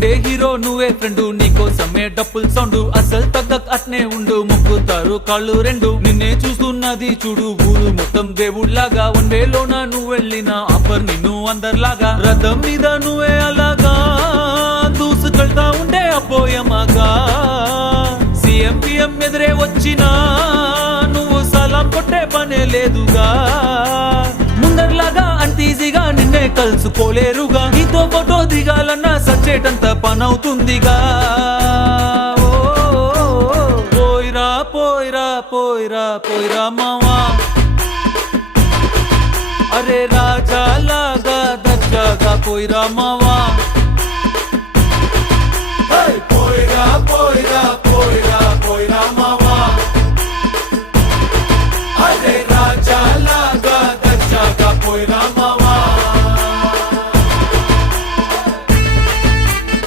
One day hero నువ్వే friend, నీకోసమే డప్పుల్ sound అసలు తగ్గక్ అట్నే ఉండు. ముక్కుతారు కాళ్ళు రెండు, నిన్నే చూస్తున్నది చూడు ఊరు మొత్తం దేవుళ్లాగా. వన్వేలోన నువ్వు వెళ్ళిన ఆఫర్ నిన్ను అందరిలాగా, రథం మీద నువ్వే అలాగా దూసుకెళ్తా ఉండే అపోయమాగా. సీఎం పిఎం ఎదురే వచ్చినా నువ్వు సలాం కొట్టే పనే లేదుగా. ముందర్లాగా అంత ఈజీగా నిన్నే కలుసుకోలేరుగా, నీతో ఫోటో దిగాలన్నా సచ్చేటంత పనవుతుందిగా. పోయిరా పోయిరా పోయిరా పోయిరా మావా, అరే రాజాలాగా దర్జాగా పోయిరా మావా.